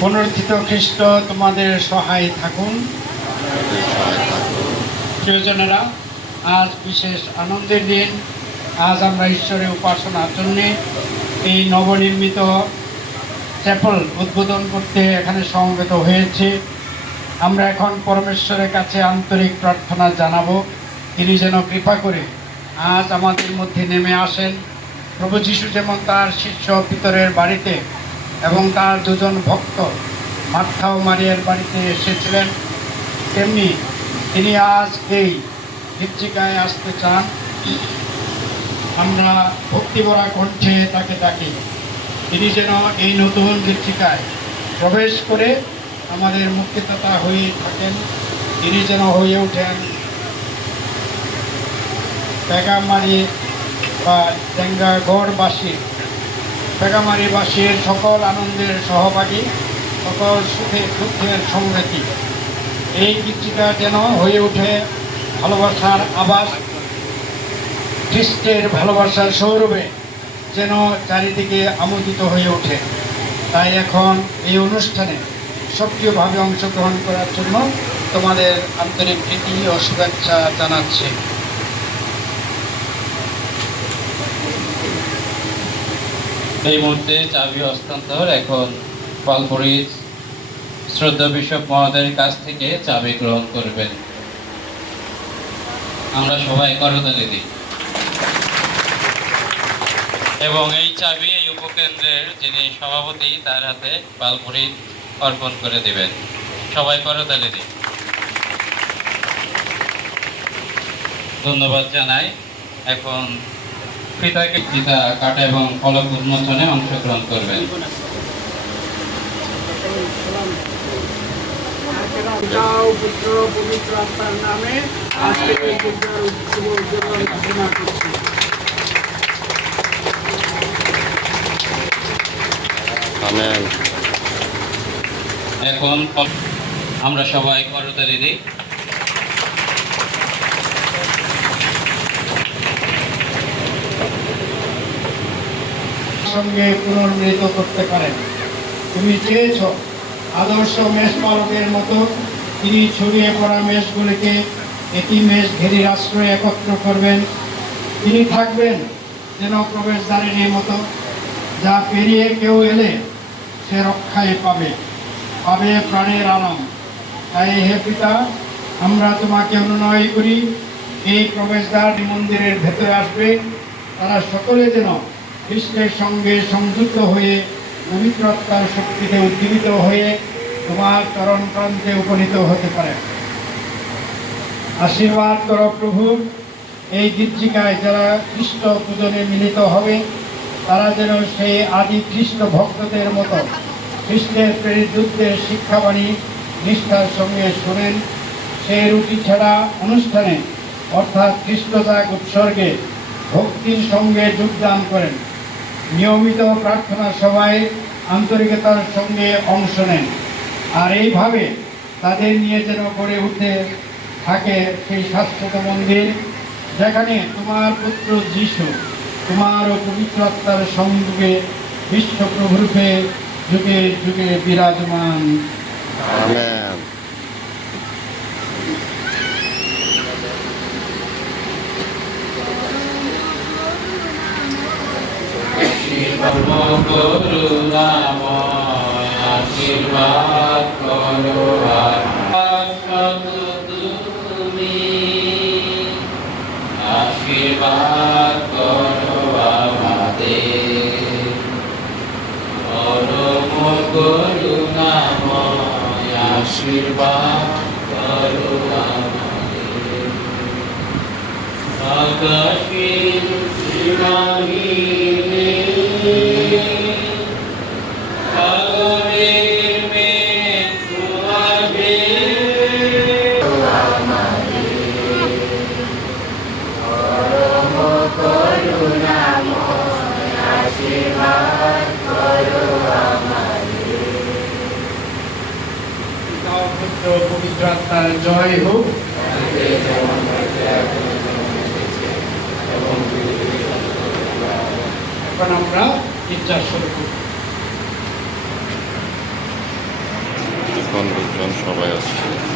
পুনরুত্থিত খ্রিস্ট তোমাদের সহায় থাকুন। প্রিয়জনেরা, আজ বিশেষ আনন্দের দিন। আজ আমরা ঈশ্বরের উপাসনার জন্যে এই নবনির্মিত চ্যাপেল উদ্বোধন করতে এখানে সমবেত হয়েছে। আমরা এখন পরমেশ্বরের কাছে আন্তরিক প্রার্থনা জানাবো, তিনি যেন কৃপা করে আজ আমাদের মধ্যে নেমে আসেন। প্রভু যীশু যেমন তার শিষ্য পিতরের বাড়িতে এবং তার দুজন ভক্ত মার্থা ও মারিয়ার বাড়িতে এসেছিলেন, তেমনি তিনি আজ এই গির্জিকায় আসতে চান। আমরা ভক্তিভরা কণ্ঠে তাকে ডাকি, তিনি যেন এই নতুন গির্জিকায় প্রবেশ করে আমাদের মুক্তিদাতা হয়ে থাকেন। তিনি যেন হয়ে ওঠেন পেগামারি বা পেগামারিবাসীর সকল আনন্দের সহভাগী, সকল সুখে দুঃখের সংগতি। এই গির্জিকা যেন হয়ে ওঠে ভালোবাসার আবাস, খ্রিস্টের ভালোবাসার সৌরভে যেন চারিদিকে আমোদিত হয়ে ওঠে। তাই এখন এই অনুষ্ঠানে সক্রিয়ভাবে অংশগ্রহণ করার জন্য তোমাদের আন্তরিক প্রীতি ও শুভেচ্ছা জানাচ্ছি। এই মুহূর্তে চাবি হস্তান্তর এখন পালপুরির শ্রদ্ধা বিশপ মহোদয়ের কাছ থেকে চাবি গ্রহণ করবেন। আমরা সবাই করতালি দিই এবং এই চাবি এই উপকেন্দ্রের যিনি সভাপতি তার হাতে পালপুরি অর্পণ করে দিবেন। সবাই করতালি দিই। ধন্যবাদ জানাই। এখন পিতাকে পিতা কাটা এবং ফলক উন্মোচনে অংশগ্রহণ করবেন। পুত্র পবিত্র আত্মার নামে আজকে ঘোষণা করছি। আমেন। এখন আমরা সবাই করতালি দিই। সঙ্গে পুনর্মিলিত করতে পারেন। তুমি চেয়েছ আদর্শ মেষ পালকের মতো তিনি ছড়িয়ে পড়া মেষগুলিকে একই মেষ ঘেরির আশ্রয়ে একত্র করবেন। তিনি থাকবেন যেন প্রবেশদ্বারের মতো, যা পেরিয়ে কেউ এলে সে রক্ষায় পাবে প্রাণের আরাম। তাই হে পিতা, আমরা তোমাকে অনুনয় করি, এই প্রবেশদ্বার মন্দিরের ভেতরে আসবে তারা সকলে যেন খ্রিস্টের সঙ্গে সংযুক্ত হয়ে পবিত্র আত্মার শক্তিতে উজ্জীবিত হয়ে তোমার চরণ প্রান্তে উপনীত হতে পারে। আশীর্বাদ করো প্রভু, এই গির্জিকায় যারা খ্রিস্ট পূজনে মিলিত হবে তারা যেন সেই আদি খ্রিস্ট ভক্তদের মতো খ্রিস্টের প্রেরিত যুদ্ধের শিক্ষাবাণী নিষ্ঠার সঙ্গে শোনেন। সেই রুটি ছাড়া অনুষ্ঠানে অর্থাৎ খ্রিস্টত্যাগ উৎসর্গে ভক্তির সঙ্গে যোগদান করেন। নিয়মিত প্রার্থনা সভায় আন্তরিকতার সঙ্গে অংশ নেন। আর এইভাবে তাদের নিয়ে যেন গড়ে উঠে থাকে সেই শাশ্বত মন্দির, যেখানে তোমার পুত্র যীশু তোমার ও পবিত্র আত্মার সঙ্গে বিশ্বপ্রভুরূপে যুগে যুগে বিরাজমান। আমেন। করুণাময় আশীর্বাদ করো তুমি, আশীর্বাদ করো আমাদের। পরম করুণাময় আশীর্বাদ করো আমাদের। আকাশের সীমাহীন সাগরের মেঘ ছোঁয়াবে পরম করুণাময় আশীর্বাদ করো আমাদের। পিতা ও পুত্র পবিত্র আত্মার জয় হোক। এখন আমরা গির্জা শুরু করব। বন্ধুজন সবাই আসছে।